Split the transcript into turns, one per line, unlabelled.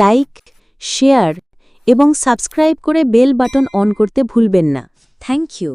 Like share এবং subscribe করে bell button on করতে ভুলবেন না। Thank you.